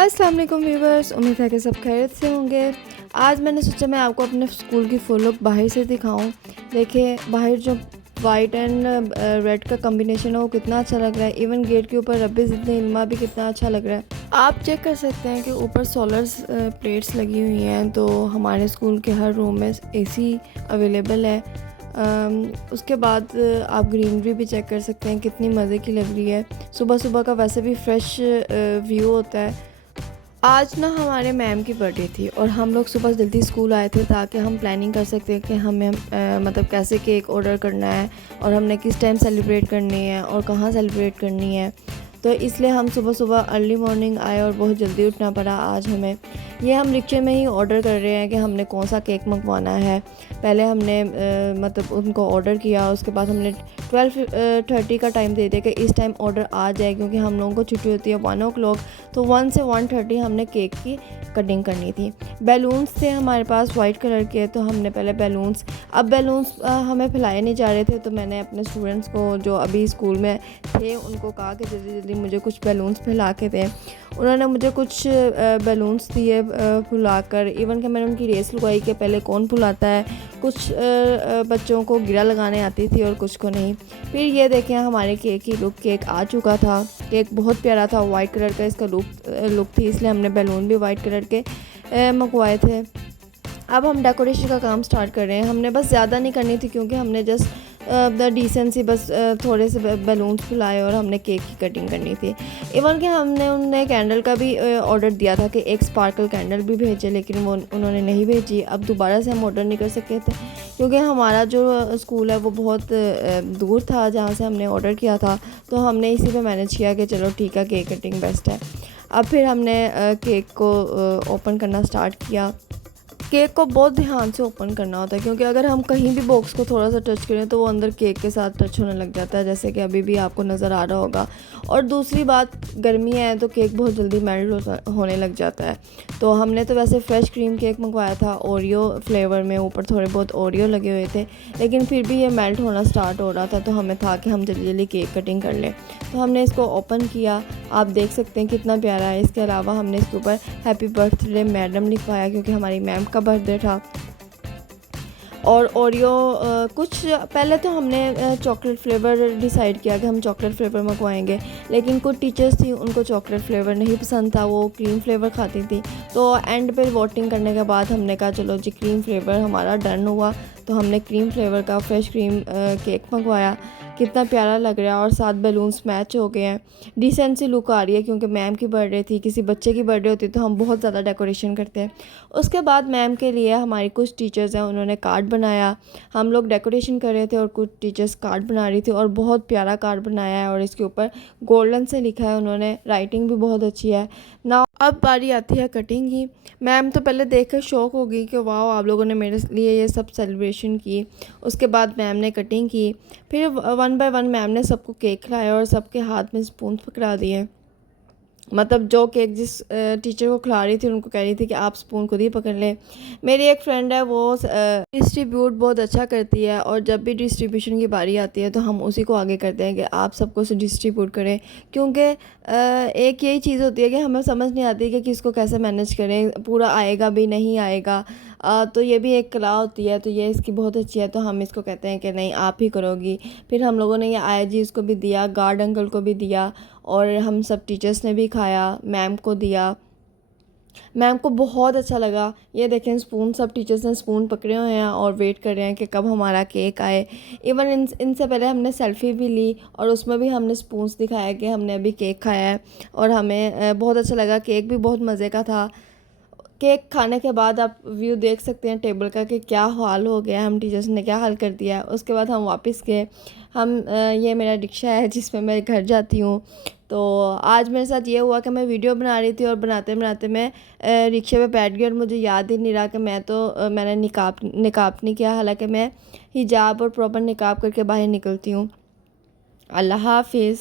अस्सलाम वालेकुम व्यूवर्स, उम्मीद है कि सब खैरियत से होंगे। आज मैंने सोचा मैं आपको अपने स्कूल की फुल लुक बाहर से दिखाऊं। देखिए बाहर जो वाइट एंड रेड का कॉम्बिनेशन है वो कितना अच्छा लग रहा है। इवन गेट के ऊपर रब्बी ज़िद्दीन इल्मा भी कितना अच्छा लग रहा है। आप चेक कर सकते हैं कि ऊपर सोलर प्लेट्स लगी हुई हैं, तो हमारे स्कूल के हर रूम में एसी अवेलेबल है। उसके बाद आप ग्रीनरी भी चेक कर सकते हैं, कितनी मज़े की लग रही है। सुबह सुबह का वैसे भी फ़्रेश व्यू होता है। आज ना हमारे मैम की बर्थडे थी और हम लोग सुबह जल्दी स्कूल आए थे ताकि हम प्लानिंग कर सकते हैं कि हमें मतलब कैसे केक ऑर्डर करना है और हमने किस टाइम सेलिब्रेट करनी है और कहाँ सेलिब्रेट करनी है। तो इसलिए हम सुबह सुबह अर्ली मॉर्निंग आए और बहुत जल्दी उठना पड़ा आज हमें। ये हम रिक्शे में ही ऑर्डर कर रहे हैं कि हमने कौन सा केक मंगवाना है। पहले हमने मतलब उनको ऑर्डर किया, उसके बाद हमने 12:30 का टाइम दे दिया कि इस टाइम ऑर्डर आ जाए, क्योंकि हम लोगों को छुट्टी होती है 1 o'clock। तो 1 से 1:30 हमने केक की कटिंग करनी थी। बैलून्स थे हमारे पास वाइट कलर के, तो हमने पहले बैलून्स हमें फैलाए नहीं जा रहे थे, तो मैंने अपने स्टूडेंट्स को जो अभी स्कूल में थे उनको कहा कि जल्दी जल्दी मुझे कुछ बैलून्स फैला के दें। उन्होंने मुझे कुछ बैलून्स दिए फुलाकर। इवन कि मैंने उनकी रेस लगवाई कि पहले कौन फुलाता है। कुछ बच्चों को गिरा लगाने आती थी और कुछ को नहीं। फिर ये देखें हमारे केक की लुक, केक आ चुका था। केक बहुत प्यारा था, वाइट कलर का इसका लुक थी, इसलिए हमने बैलून भी वाइट कलर के मंगवाए थे। अब हम डेकोरेशन का काम स्टार्ट कर रहे हैं। हमने बस ज़्यादा नहीं करनी थी, क्योंकि हमने जस्ट द डिसेंसी बस थोड़े से बैलून्स फुलाए और हमने केक की कटिंग करनी थी। इवन कि हमने उन्हें कैंडल का भी ऑर्डर दिया था कि एक स्पार्कल कैंडल भी भेजे, लेकिन वो उन्होंने नहीं भेजी। अब दोबारा से हम ऑर्डर नहीं कर सके थे, क्योंकि हमारा जो स्कूल है वो बहुत दूर था जहाँ से हमने ऑर्डर किया था। तो हमने इसी पे मैनेज किया कि चलो ठीक है, केक कटिंग बेस्ट है। अब फिर हमने केक को ओपन करना स्टार्ट किया। केक को बहुत ध्यान से ओपन करना होता है, क्योंकि अगर हम कहीं भी बॉक्स को थोड़ा सा टच करें तो वो अंदर केक के साथ टच होने लग जाता है, जैसे कि अभी भी आपको नज़र आ रहा होगा। और दूसरी बात, गर्मी है तो केक बहुत जल्दी मेल्ट होने लग जाता है। तो हमने तो वैसे फ़्रेश क्रीम केक मंगवाया था ओरियो फ्लेवर में, ऊपर थोड़े बहुत ओरियो लगे हुए थे, लेकिन फिर भी ये मेल्ट होना स्टार्ट हो रहा था, तो हमें था कि हम जल्दी जल्दी केक कटिंग कर लें। तो हमने इसको ओपन किया, आप देख सकते हैं कितना प्यारा है। इसके अलावा हमने इसके ऊपर हैप्पी बर्थडे मैडम लिखवाया, क्योंकि हमारी मैम का बर्थडे था। और ओरियो कुछ पहले तो हमने चॉकलेट फ्लेवर डिसाइड किया कि हम चॉकलेट फ्लेवर मंगवाएंगे, लेकिन कुछ टीचर्स थी उनको चॉकलेट फ्लेवर नहीं पसंद था, वो क्रीम फ्लेवर खाती थी। तो एंड पे वोटिंग करने के बाद हमने कहा चलो जी क्रीम फ्लेवर हमारा डन हुआ। तो हमने क्रीम फ्लेवर का फ्रेश क्रीम केक मंगवाया। कितना प्यारा लग रहा है और साथ बैलून्स मैच हो गए हैं। डिसेंट सी लुक आ रही है, क्योंकि मैम की बर्थडे थी। किसी बच्चे की बर्थडे होती तो हम बहुत ज़्यादा डेकोरेशन करते हैं। उसके बाद मैम के लिए हमारी कुछ टीचर्स हैं, उन्होंने कार्ड बनाया। हम लोग डेकोरेशन कर रहे थे और कुछ टीचर्स कार्ड बना रही थी, और बहुत प्यारा कार्ड बनाया है और इसके ऊपर गोल्डन से लिखा है उन्होंने। राइटिंग भी बहुत अच्छी है ना। अब बारी आती है कटिंग की। मैम तो पहले देखकर शौक हो गई कि वाह आप लोगों ने मेरे लिए ये सब सेलिब्रेशन की। उसके बाद मैम ने कटिंग की। फिर 1 बाय 1 मैम ने सबको केक खिलाया और सबके हाथ में स्पून पकड़ा दिए। मतलब जो केक जिस टीचर को खिला रही थी उनको कह रही थी कि आप स्पून खुद ही पकड़ लें। मेरी एक फ्रेंड है, वो डिस्ट्रीब्यूट बहुत अच्छा करती है, और जब भी डिस्ट्रीब्यूशन की बारी आती है तो हम उसी को आगे करते हैं कि आप सबको से डिस्ट्रीब्यूट करें, क्योंकि एक यही चीज़ होती है कि हमें समझ नहीं आती कि किसको कैसे मैनेज करें, पूरा आएगा भी नहीं आएगा। तो ये भी एक कला होती है, तो ये इसकी बहुत अच्छी है, तो हम इसको कहते हैं कि नहीं आप ही करोगी। फिर हम लोगों ने ये आया जी उसको भी दिया, गार्ड अंकल को भी दिया, और हम सब टीचर्स ने भी खाया, मैम को दिया। मैम को बहुत अच्छा लगा। ये देखें स्पून, सब टीचर्स ने स्पून पकड़े हुए हैं और वेट कर रहे हैं कि कब हमारा केक आए। इवन इनसे पहले हमने सेल्फ़ी भी ली और उसमें भी हमने स्पून्स दिखाया कि हमने अभी केक खाया है, और हमें बहुत अच्छा लगा। केक भी बहुत मज़े का था। केक खाने के बाद आप व्यू देख सकते हैं टेबल का कि क्या हाल हो गया, हम टीचर्स ने क्या हाल कर दिया है। उसके बाद हम वापस गए। ये मेरा रिक्शा है जिसमें मैं घर जाती हूँ। तो आज मेरे साथ ये हुआ कि मैं वीडियो बना रही थी और बनाते बनाते मैं रिक्शे पे बैठ गई, और मुझे याद ही नहीं रहा कि मैंने निकाब नहीं किया, हालांकि मैं हिजाब और प्रॉपर निकाब करके बाहर निकलती हूँ। अल्लाह हाफिज़।